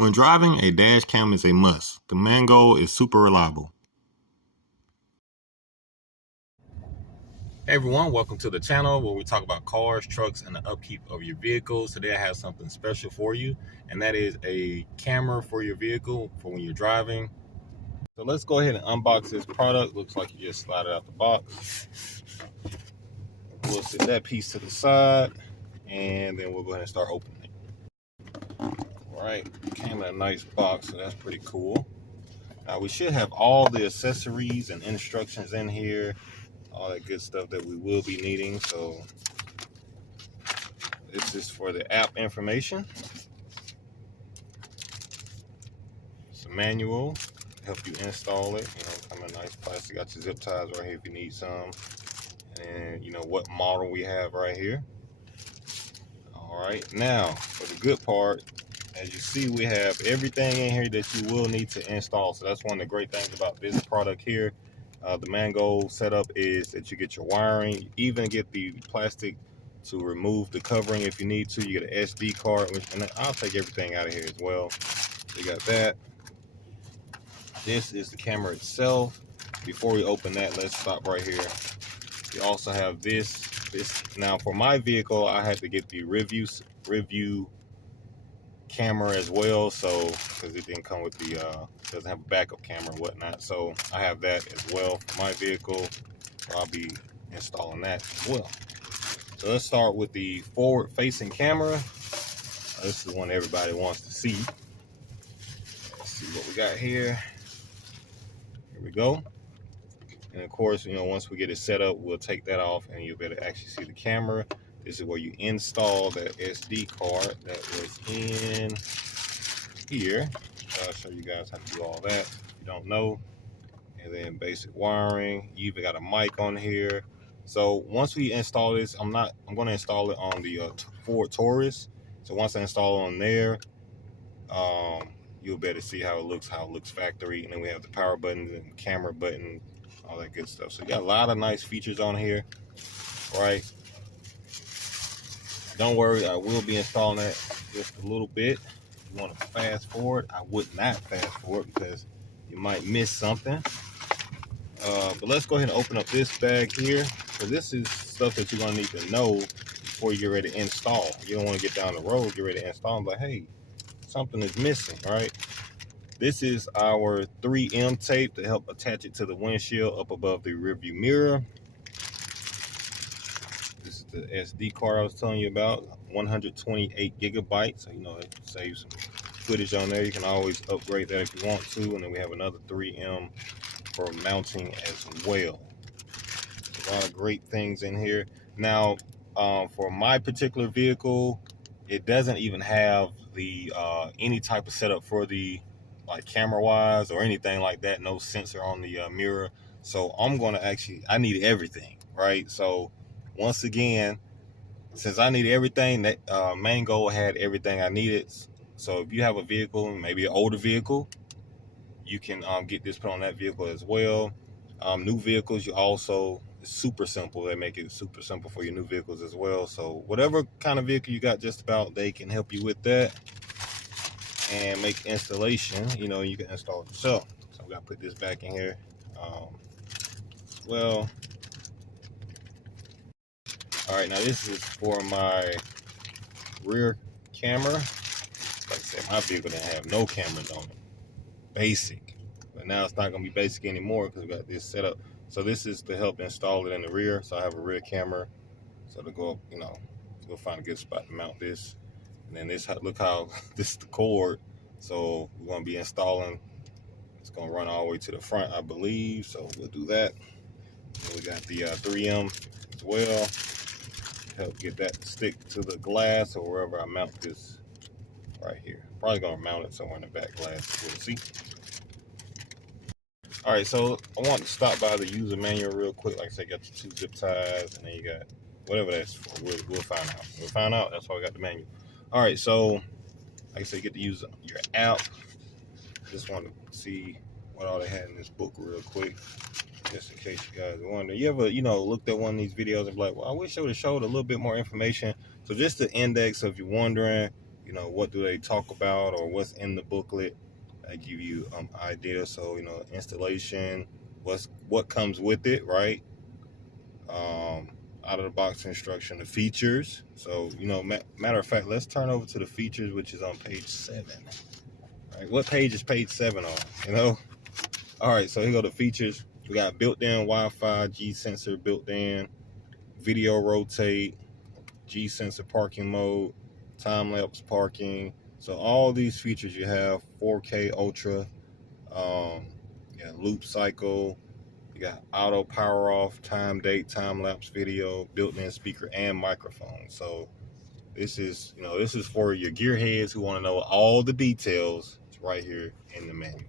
When driving, a dash cam is a must. The Mangoal is super reliable. Hey everyone, welcome to the channel where we talk about cars, trucks, and the upkeep of your vehicles. Today I have something special for you, and that is a camera for your vehicle for when you're driving. So let's go ahead and unbox this product. Looks like you just slide it out the box. We'll set that piece to the side, and then we'll go ahead and start opening it. All right, came in a nice box, so that's pretty cool. Now we should have all the accessories and instructions in here, all that good stuff that we will be needing. So this is for the app information. It's a manual to help you install it. Come in nice plastic. Got your zip ties right here if you need some. And what model we have right here. All right, now for the good part, as you see, we have everything in here that you will need to install. So that's one of the great things about this product here. The Mangoal setup is that you get your wiring, you even get the plastic to remove the covering if you need to. You get an SD card, and I'll take everything out of here as well. You got that. This is the camera itself. Before we open that, let's stop right here. You also have this. Now for my vehicle, I had to get the review camera as well, so because it didn't come with the doesn't have a backup camera and whatnot, so I have that as well for my vehicle. I'll be installing that as well. So let's start with the forward facing camera. This is the one everybody wants to see. Let's see what we got here. Here we go. And of course, once we get it set up, we'll take that off and you'll be able to actually see the camera. This is where you install that SD card that was in here. I'll show you guys how to do all that if you don't know. And then basic wiring. You even got a mic on here. So once we install this, I'm going to install it on the Ford Taurus. So once I install it on there, you'll be able to see how it looks factory. And then we have the power button and camera button, all that good stuff. So you got a lot of nice features on here, right? Don't worry, I will be installing that just a little bit. If you want to fast forward, I would not fast forward because you might miss something. But let's go ahead and open up this bag here. So this is stuff that you're going to need to know before you get ready to install. You don't want to get down the road, get ready to install, and be like, hey, something is missing, right? This is our 3M tape to help attach it to the windshield up above the rearview mirror. This is the SD card I was telling you about, 128 gigabytes. So, it saves some footage on there. You can always upgrade that if you want to. And then we have another 3M for mounting as well. A lot of great things in here. Now, for my particular vehicle, it doesn't even have the any type of setup for the camera wise or anything like that. No sensor on the mirror. So I'm going to I need everything, right? So once again, since I need everything, that Mangoal had everything I needed. So if you have a vehicle, maybe an older vehicle, you can get this put on that vehicle as well. New vehicles, it's super simple. They make it super simple for your new vehicles as well. So whatever kind of vehicle you got, just about, they can help you with that and make installation. You can install it yourself. So we got to put this back in here. Well, all right, now this is for my rear camera. Like I said, my vehicle didn't have no cameras on it. Basic. But now it's not going to be basic anymore because we got this set up. So this is to help install it in the rear. So I have a rear camera. So to go up, go find a good spot to mount this. And then look how this is the cord. So we're going to be installing. It's going to run all the way to the front, I believe. So we'll do that. And we got the 3M as well. Help get that to stick to the glass or wherever I mount this right here. Probably going to mount it somewhere in the back glass. We'll see. All right, so I want to stop by the user manual real quick. Like I said, got your 2 zip ties, and then you got whatever that's for. We'll find out. We'll find out. That's why we got the manual. All right, so like I said, you get to use your app. Just want to see what all they had in this book real quick, just in case you guys are wondering. You ever, looked at one of these videos and be like, well, I wish I would have showed a little bit more information. So just the index, so if you're wondering, you know, what do they talk about or what's in the booklet. I give you idea. So, you know, installation, what comes with it, right? Out of the box instruction, the features. So, you know, matter of fact, let's turn over to the features, which is on page 7. Right? What page is page 7 on? You know? All right, so here go the features. We got built-in Wi-Fi, G-sensor built in, video rotate, G-sensor parking mode, time-lapse parking. So all these features you have, 4K Ultra, loop cycle, you got auto power off, time date, time-lapse video, built-in speaker and microphone. So this is, you know, this is for your gearheads who want to know all the details. It's right here in the manual.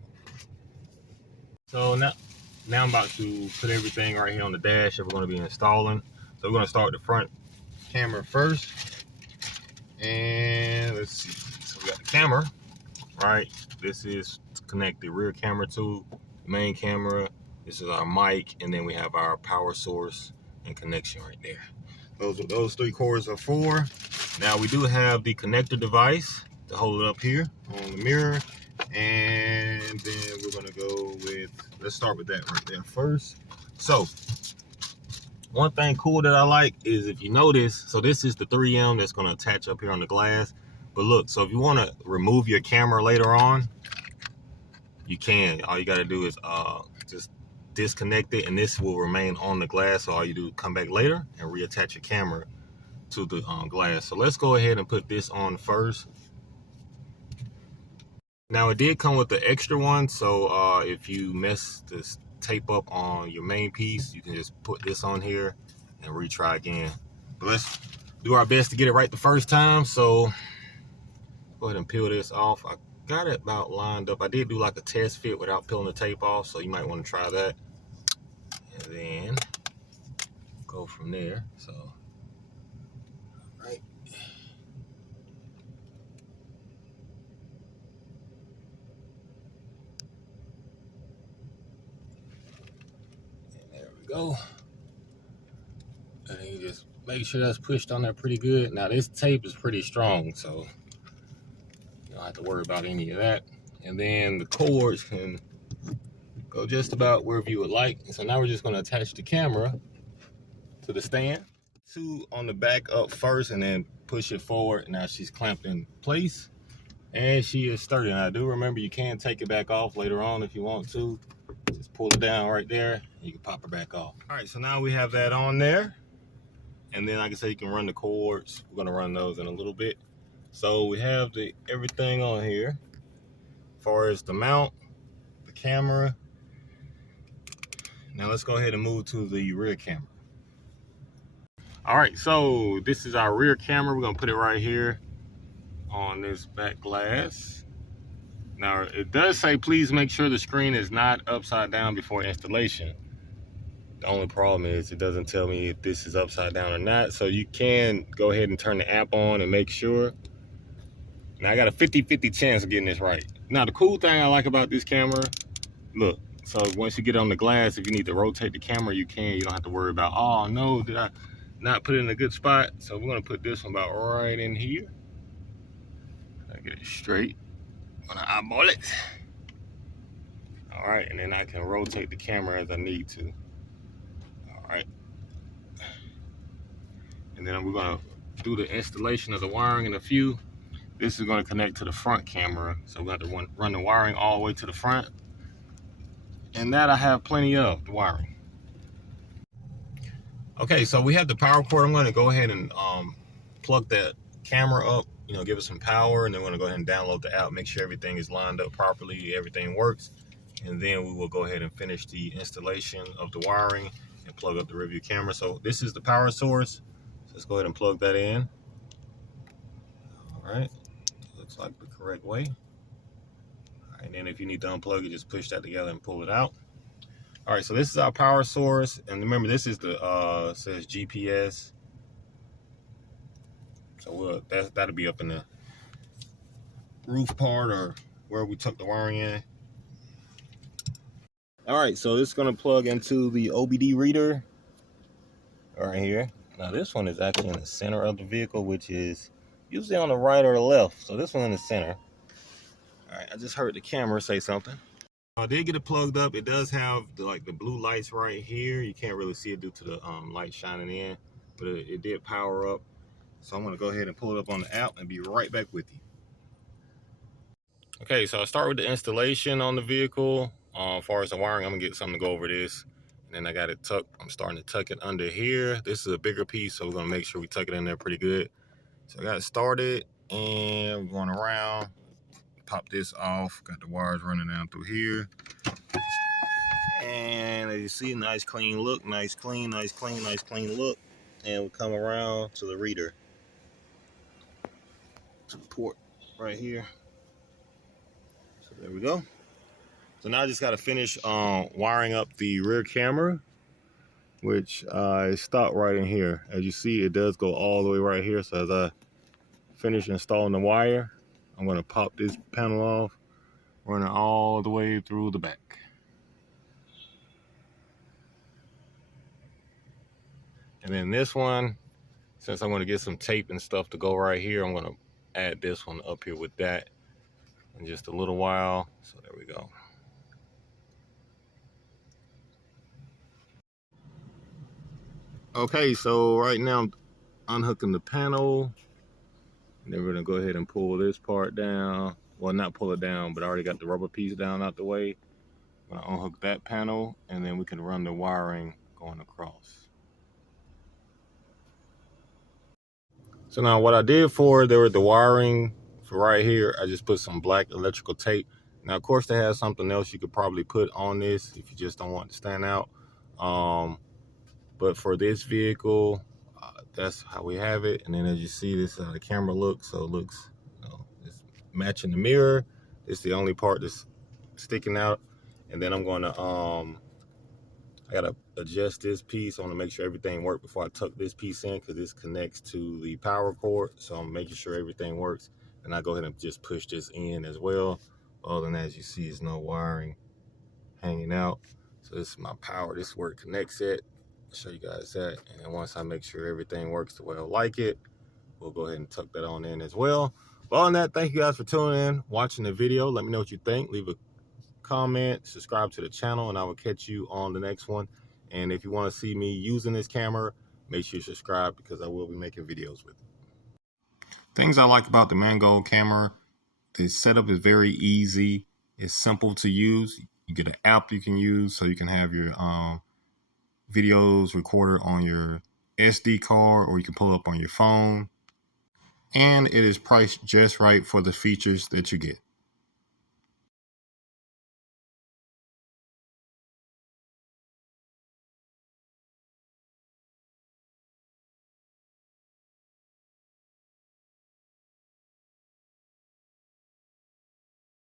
So now I'm about to put everything right here on the dash that we're going to be installing. So we're going to start the front camera first. And let's see. So we got the camera, right? This is to connect the rear camera to the main camera. This is our mic, and then we have our power source and connection right there. Those 3 cords are 4. Now we do have the connector device to hold it up here on the mirror. And then we're gonna go with, let's start with that right there first. So one thing cool that I like is, if you notice, so this is the 3M that's gonna attach up here on the glass. But look, so if you wanna remove your camera later on, you can. All you gotta do is just disconnect it, and this will remain on the glass. So all you do, come back later and reattach your camera to the glass. So let's go ahead and put this on first. Now it did come with the extra one, so if you mess this tape up on your main piece, you can just put this on here and retry again. But let's do our best to get it right the first time. So go ahead and peel this off. I got it about lined up. I did do like a test fit without peeling the tape off, so you might want to try that. And then go from there. So, all right. Go, and you just make sure that's pushed on there pretty good. Now this tape is pretty strong, so you don't have to worry about any of that. And then the cords can go just about wherever you would like. So now we're just going to attach the camera to the stand. 2 on the back up first, and then push it forward. Now she's clamped in place, and she is sturdy. And I do remember you can take it back off later on if you want to. Just pull it down right there, and you can pop it back off. All right, so now we have that on there. And then, like I said, you can run the cords. We're gonna run those in a little bit. So we have everything on here. As far as the mount, the camera. Now let's go ahead and move to the rear camera. All right, so this is our rear camera. We're gonna put it right here on this back glass. Now, it does say, please make sure the screen is not upside down before installation. The only problem is it doesn't tell me if this is upside down or not. So you can go ahead and turn the app on and make sure. Now, I got a 50-50 chance of getting this right. Now, the cool thing I like about this camera, look, so once you get on the glass, if you need to rotate the camera, you can. You don't have to worry about, oh, no, did I not put it in a good spot? So we're going to put this one about right in here. I get it straight. I'm gonna eyeball it. All right, and then I can rotate the camera as I need to. All right. And then we're gonna do the installation of the wiring in a few. This is gonna connect to the front camera. So we have to run the wiring all the way to the front. And that I have plenty of, the wiring. Okay, so we have the power cord. I'm gonna go ahead and plug that camera up, you know, give it some power, and then we're gonna go ahead and download the app, make sure everything is lined up properly, everything works, and then we will go ahead and finish the installation of the wiring and plug up the rear view camera. So this is the power source. So let's go ahead and plug that in. All right, looks like the correct way. All right, and then if you need to unplug it, just push that together and pull it out. All right, so this is our power source, and remember this is the says GPS. So that'll be up in the roof part or where we tuck the wiring in. All right, so this is gonna plug into the OBD reader right here. Now this one is actually in the center of the vehicle, which is usually on the right or the left. So this one in the center. All right, I just heard the camera say something. I did get it plugged up. It does have the blue lights right here. You can't really see it due to the light shining in, but it did power up. So I'm gonna go ahead and pull it up on the app and be right back with you. Okay, so I'll start with the installation on the vehicle. As far as the wiring, I'm gonna get something to go over this. And then I got it tucked. I'm starting to tuck it under here. This is a bigger piece, so we're gonna make sure we tuck it in there pretty good. So I got it started and we're going around. Pop this off. Got the wires running down through here. And as you see, nice clean look, nice clean look. And we come around to the reader, to the port right here. So there we go. So now I just got to finish wiring up the rear camera, which is stuck right in here. As you see, it does go all the way right here. So as I finish installing the wire, I'm going to pop this panel off, run it all the way through the back. And then this one, since I'm going to get some tape and stuff to go right here, I'm going to add this one up here with that in just a little while. So there we go. Okay, so right now I'm unhooking the panel. And then we're going to go ahead and pull this part down. Well, not pull it down, but I already got the rubber piece down out the way. I'm going to unhook that panel, and then we can run the wiring going across. So now what I did for the wiring for right here, I just put some black electrical tape. Now, of course, they have something else you could probably put on this if you just don't want it to stand out. But for this vehicle, that's how we have it. And then as you see, this is how the camera looks. So it looks, it's matching the mirror. It's the only part that's sticking out. And then I'm going to, I got to adjust this piece. I want to make sure everything works before I tuck this piece in, because this connects to the power cord. So I'm making sure everything works. And I go ahead and just push this in as well. Other than that, as you see, there's no wiring hanging out. So this is my power. This is where it connects it. I'll show you guys that. And then once I make sure everything works the way I like it, we'll go ahead and tuck that on in as well. But on that, thank you guys for tuning in, watching the video. Let me know what you think. Leave a comment, subscribe to the channel, and I will catch you on the next one. And if you want to see me using this camera, make sure you subscribe, because I will be making videos with it. Things I like about the Mangoal camera, the setup is very easy. It's simple to use. You get an app you can use, so you can have your videos recorded on your SD card, or you can pull up on your phone. And it is priced just right for the features that you get.